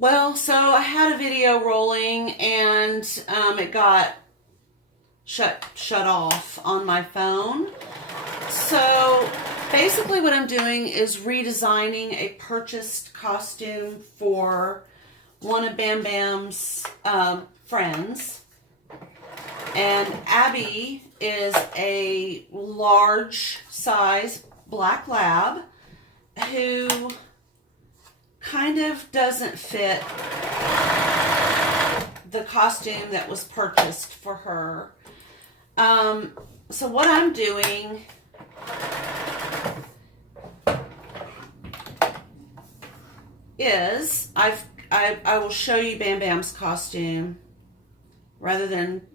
Well, so I had a video rolling and it got shut off on my phone. So basically what I'm doing is redesigning a purchased costume for one of Bam Bam's friends. And Abby is a large size black lab who kind of doesn't fit the costume that was purchased for her. So what I'm doing is I will show you Bam Bam's costume rather than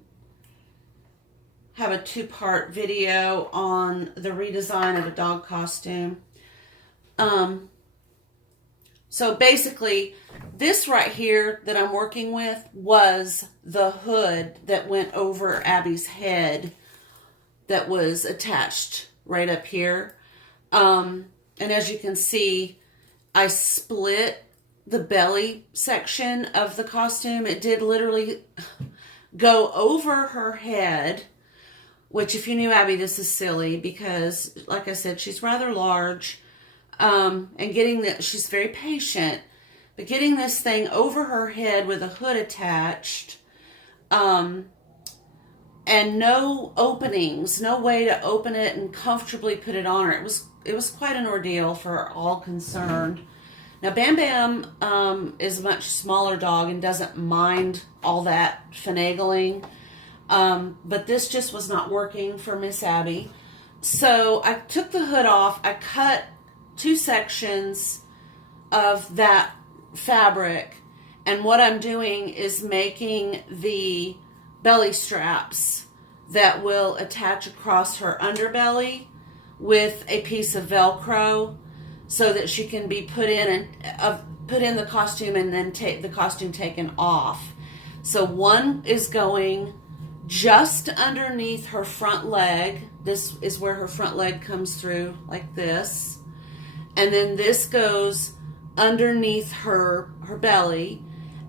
have a two-part video on the redesign of a dog costume. So basically, this right here that I'm working with was the hood that went over Abby's head that was attached right up here. And as you can see, I split the belly section of the costume. It did literally go over her head, which if you knew Abby, this is silly because, like I said, she's rather large. And getting that, she's very patient, but getting this thing over her head with a hood attached, and no openings, no way to open it and comfortably put it on her. It was quite an ordeal for all concerned. Now Bam Bam is a much smaller dog and doesn't mind all that finagling, but this just was not working for Miss Abby. So I took the hood off. I cut two sections of that fabric, and what I'm doing is making the belly straps that will attach across her underbelly with a piece of Velcro so that she can be put in the costume and then take the costume taken off. So one is going just underneath her front leg. This is where her front leg comes through like this. And then this goes underneath her belly.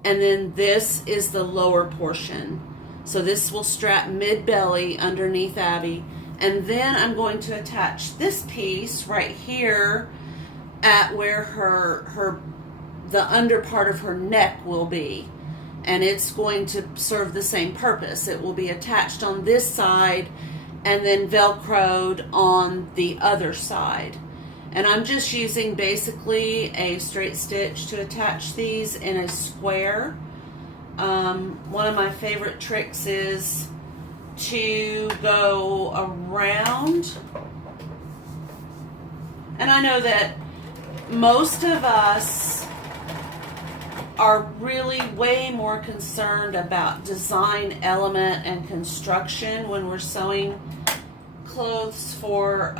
And then this is the lower portion. So this will strap mid-belly underneath Abby. And then I'm going to attach this piece right here at where the under part of her neck will be. And it's going to serve the same purpose. It will be attached on this side and then Velcroed on the other side. And I'm just using basically a straight stitch to attach these in a square. One of my favorite tricks is to go around. And I know that most of us are really way more concerned about design element and construction when we're sewing clothes for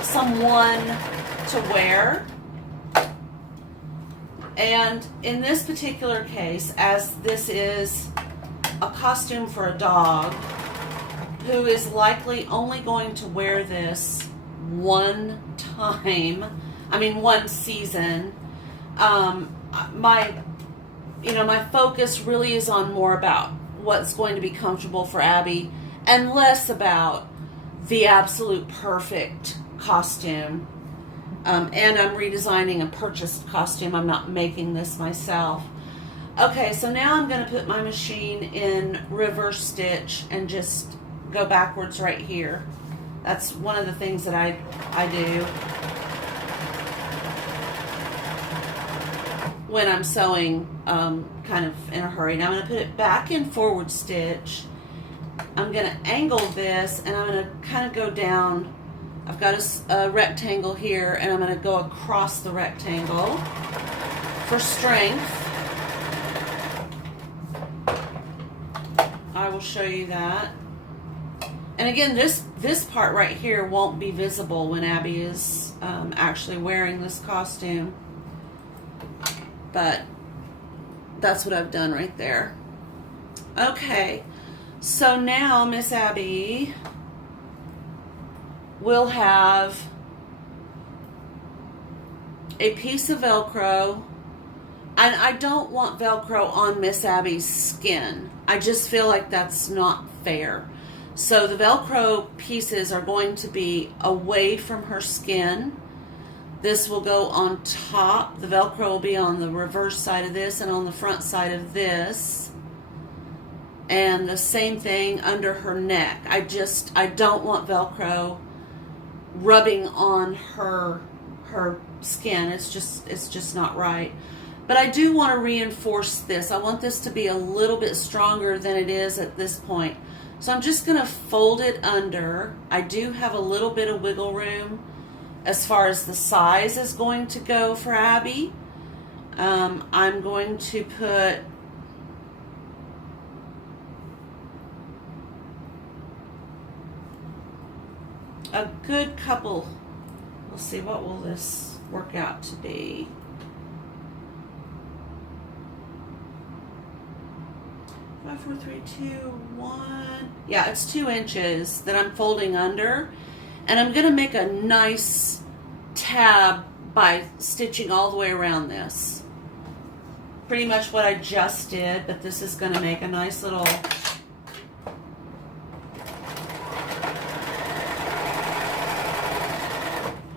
someone to wear. And in this particular case, as this is a costume for a dog who is likely only going to wear this one season, my focus really is on more about what's going to be comfortable for Abby and less about the absolute perfect costume. And I'm redesigning a purchased costume. I'm not making this myself. Okay, so now I'm going to put my machine in reverse stitch and just go backwards right here. That's one of the things that I do when I'm sewing kind of in a hurry. Now I'm going to put it back in forward stitch. I'm going to angle this and I'm going to kind of go down. I've got a rectangle here and I'm going to go across the rectangle for strength. I will show you that. And again, this part right here won't be visible when Abby is actually wearing this costume. But that's what I've done right there. Okay, so now Miss Abby will have a piece of Velcro, and I don't want Velcro on Miss Abby's skin. I just feel like that's not fair. So the Velcro pieces are going to be away from her skin. This will go on top. The Velcro will be on the reverse side of this and on the front side of this. And the same thing under her neck. I don't want Velcro rubbing on her skin. It's just not right. But I do want to reinforce this. I want this to be a little bit stronger than it is at this point. So I'm just going to fold it under. I do have a little bit of wiggle room as far as the size is going to go for Abby. I'm going to put a good couple. Let's see, what will this work out to be? 5, 4, 3, 2, 1. Yeah, it's 2 inches that I'm folding under. And I'm going to make a nice tab by stitching all the way around this. Pretty much what I just did, but this is going to make a nice little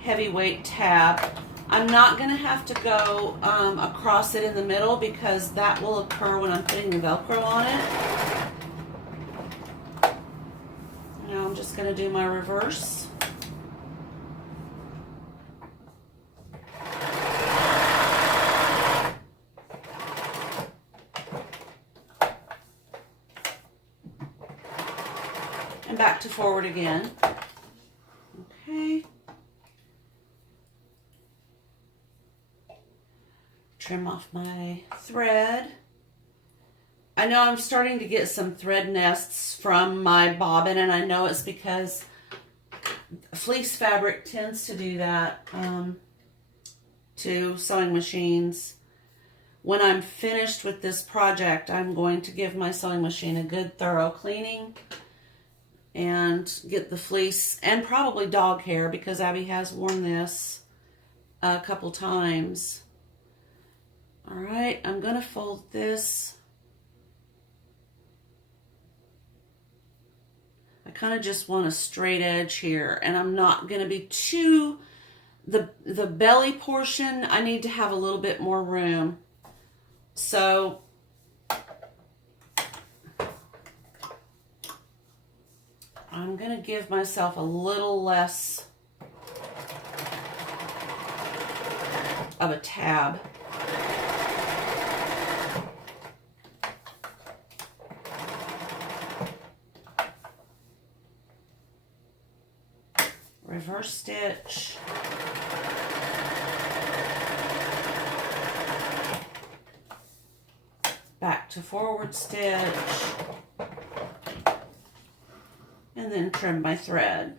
heavyweight tab. I'm not going to have to go across it in the middle because that will occur when I'm putting the Velcro on it. Now I'm just going to do my reverse. And back to forward again. Okay. Trim off my thread. I know I'm starting to get some thread nests from my bobbin, and I know it's because fleece fabric tends to do that to sewing machines. When I'm finished with this project, I'm going to give my sewing machine a good thorough cleaning and get the fleece and probably dog hair, because Abby has worn this a couple times. All right, I'm going to fold this. I kind of just want a straight edge here, and I'm not going to be too, the belly portion, I need to have a little bit more room. So I'm going to give myself a little less of a tab. Reverse stitch. Back to forward stitch. And then trim my thread.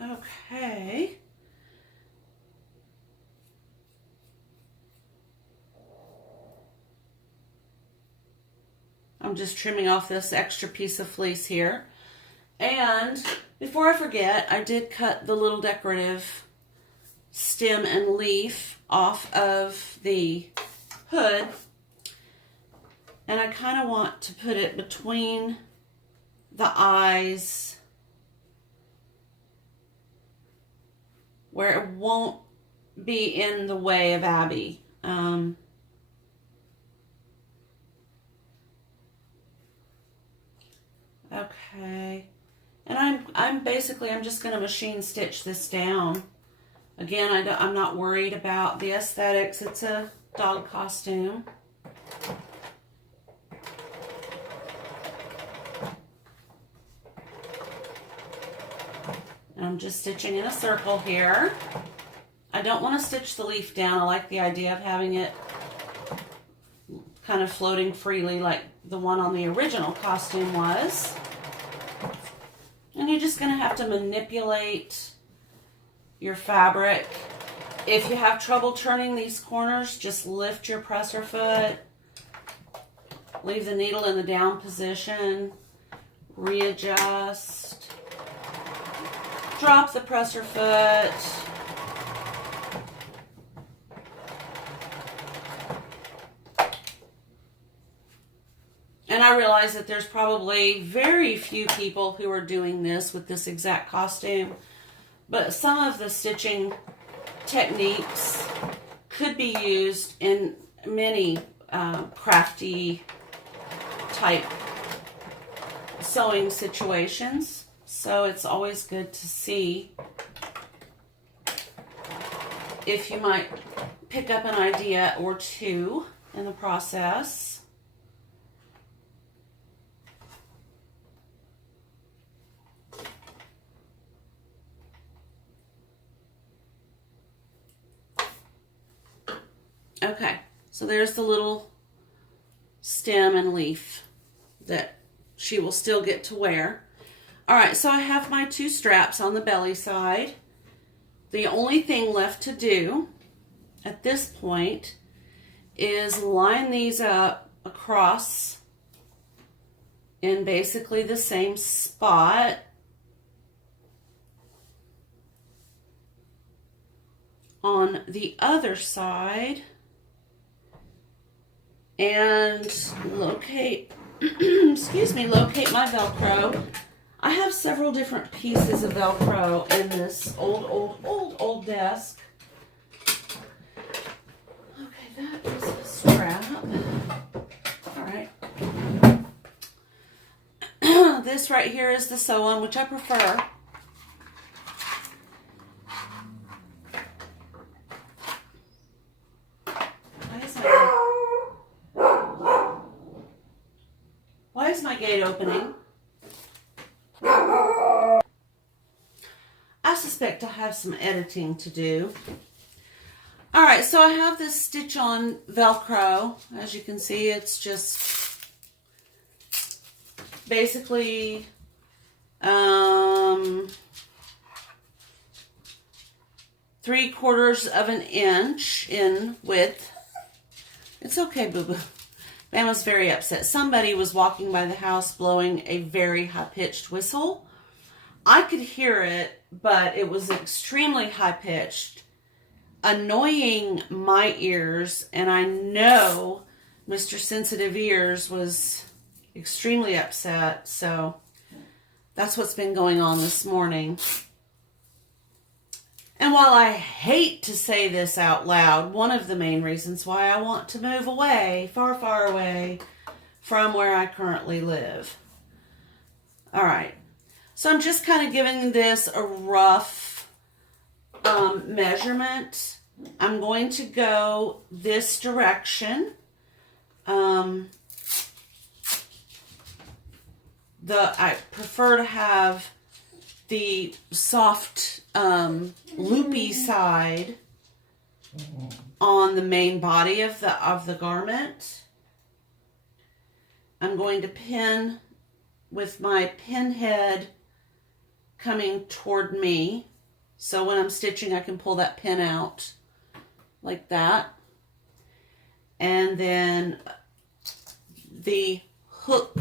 Okay. I'm just trimming off this extra piece of fleece here. And before I forget, I did cut the little decorative stem and leaf off of the hood. And I kind of want to put it between the eyes where it won't be in the way of Abby. Okay, and I'm just going to machine stitch this down. Again, I'm not worried about the aesthetics. It's a dog costume. And I'm just stitching in a circle here. I don't want to stitch the leaf down. I like the idea of having it kind of floating freely like the one on the original costume was. And you're just going to have to manipulate your fabric. If you have trouble turning these corners, just lift your presser foot. Leave the needle in the down position. readjust, drop the presser foot, and I realize that there's probably very few people who are doing this with this exact costume, but some of the stitching techniques could be used in many crafty type sewing situations. So it's always good to see if you might pick up an idea or two in the process. Okay, so there's the little stem and leaf that she will still get to wear. All right, so I have my 2 straps on the belly side. The only thing left to do at this point is line these up across in basically the same spot. On the other side, and locate, excuse me, locate my Velcro. I have several different pieces of Velcro in this old desk. Okay, that is a strap. All right. This right here is the sew-on, which I prefer. Why is my gate opening? I suspect I have some editing to do. All right, so I have this stitch-on Velcro. As you can see, it's just basically 3/4 of an inch in width. It's okay, boo-boo. Mama's very upset. Somebody was walking by the house blowing a very high-pitched whistle. I could hear it, but it was extremely high-pitched, annoying my ears, and I know Mr. Sensitive Ears was extremely upset, so that's what's been going on this morning. And while I hate to say this out loud, one of the main reasons why I want to move away, far, far away from where I currently live. All right. So I'm just kind of giving this a rough measurement. I'm going to go this direction. I prefer to have the soft loopy side on the main body of the garment. I'm going to pin with my pin head coming toward me, so when I'm stitching I can pull that pin out like that, and then the hook,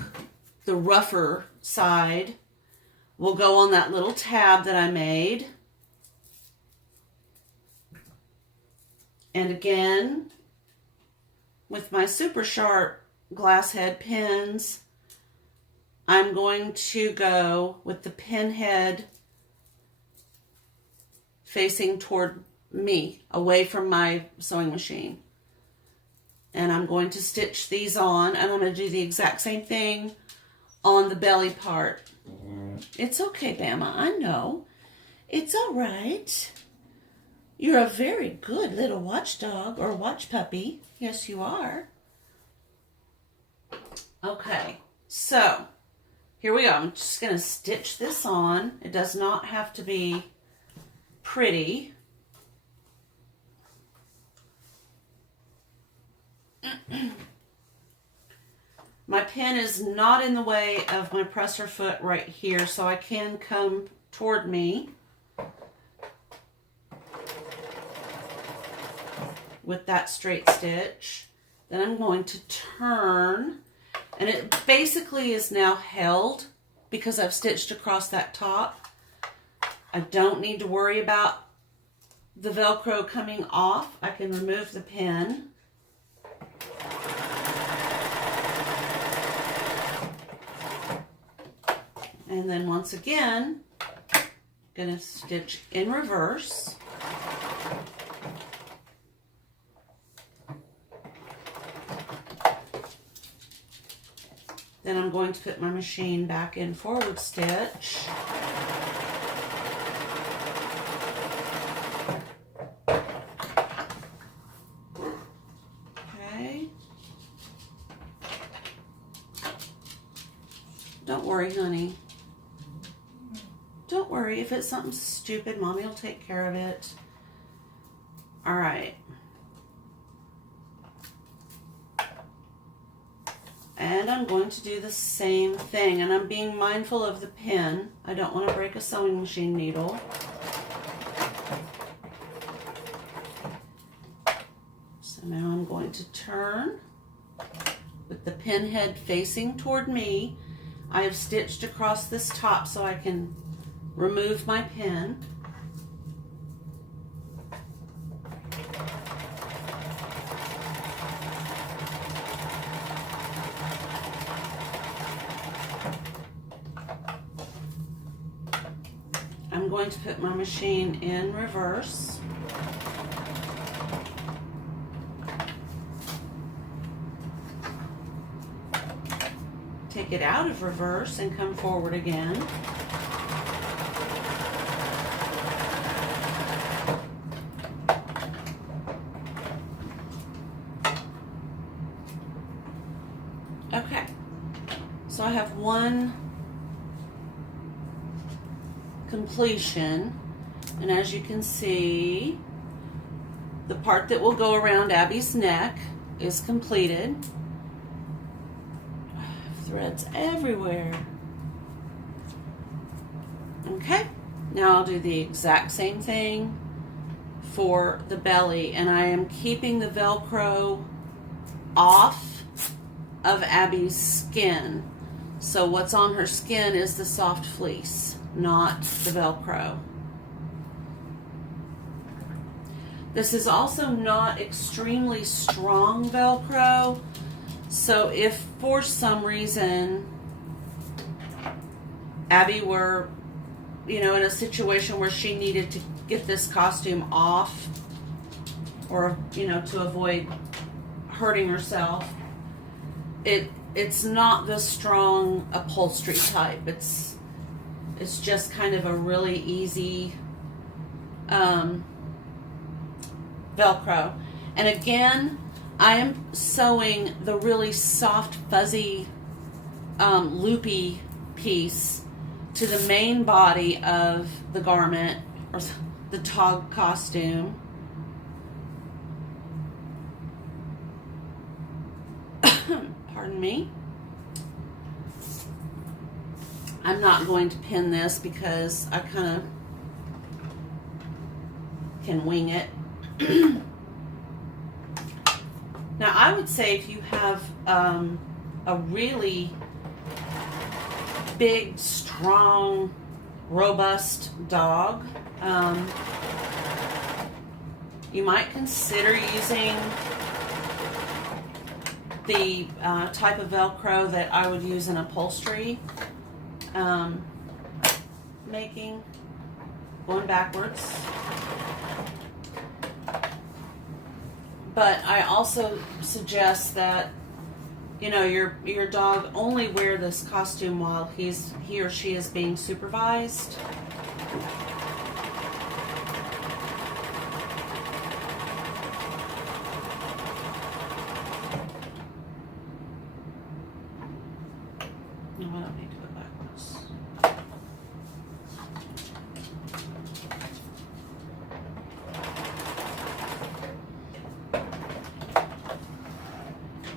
the rougher side, will go on that little tab that I made. And again, with my super sharp glass head pins, I'm going to go with the pin head facing toward me, away from my sewing machine. And I'm going to stitch these on, and I'm going to do the exact same thing on the belly part. It's okay, Bama, I know. It's all right. You're a very good little watchdog or watch puppy. Yes, you are. Okay, so here we go. I'm just going to stitch this on. It does not have to be pretty. My pin is not in the way of my presser foot right here, so I can come toward me with that straight stitch. Then I'm going to turn, and it basically is now held because I've stitched across that top. I don't need to worry about the Velcro coming off. I can remove the pin. And then once again, I'm going to stitch in reverse. Then I'm going to put my machine back in forward stitch. Okay. Don't worry, honey. Don't worry. If it's something stupid, Mommy will take care of it. All right. And I'm going to do the same thing, and I'm being mindful of the pin. I don't want to break a sewing machine needle. So now I'm going to turn with the pin head facing toward me. I have stitched across this top so I can remove my pin. I'm going to put my machine in reverse. Take it out of reverse and come forward again. Okay, so I have one completion, and as you can see, the part that will go around Abby's neck is completed. I have threads everywhere. Okay, now I'll do the exact same thing for the belly, and I am keeping the Velcro off of Abby's skin. So what's on her skin is the soft fleece, not the Velcro. This is also not extremely strong Velcro, so if for some reason Abby were, in a situation where she needed to get this costume off, or, to avoid hurting herself, it's not the strong upholstery type. It's just kind of a really easy Velcro. And again, I am sewing the really soft, fuzzy, loopy piece to the main body of the garment, or the dog costume. Pardon me. I'm not going to pin this because I kind of can wing it. Now, I would say if you have a really big, strong, robust dog, you might consider using the type of Velcro that I would use in upholstery making, going backwards. But I also suggest that, your dog only wear this costume while he or she is being supervised. No, I don't need to go backwards.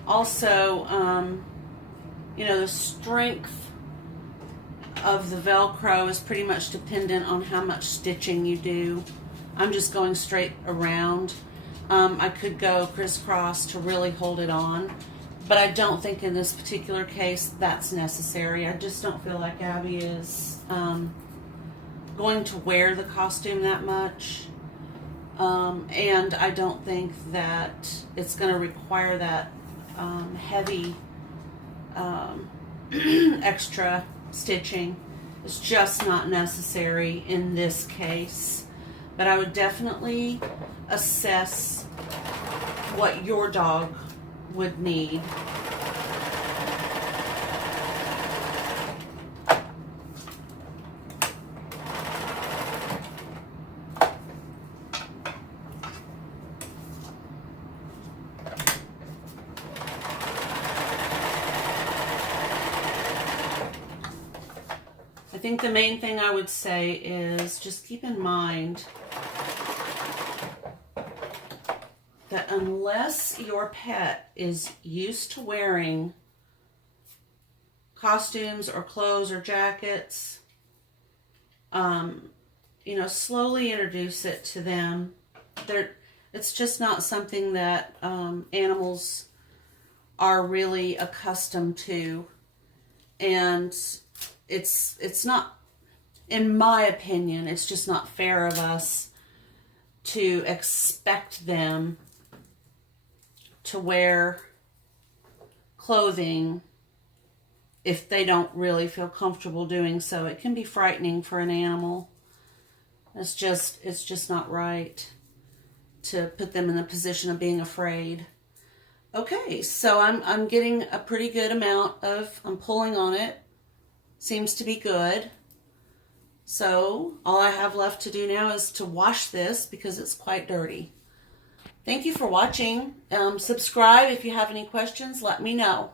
Also, the strength of the Velcro is pretty much dependent on how much stitching you do. I'm just going straight around. I could go crisscross to really hold it on, But I don't think in this particular case that's necessary. I just don't feel like Abby is going to wear the costume that much. And I don't think that it's going to require that heavy extra stitching. It's just not necessary in this case. But I would definitely assess what your dog would need. I think the main thing I would say is just keep in mind that unless your pet is used to wearing costumes or clothes or jackets, you know, slowly introduce it to them. It's just not something that animals are really accustomed to, and it's not, in my opinion, it's just not fair of us to expect them to wear clothing if they don't really feel comfortable doing so. It can be frightening for an animal. It's just not right to put them in the position of being afraid. Okay, so I'm getting a pretty good amount of, I'm pulling on it. Seems to be good. So all I have left to do now is to wash this because it's quite dirty. Thank you for watching. Subscribe if you have any questions. Let me know.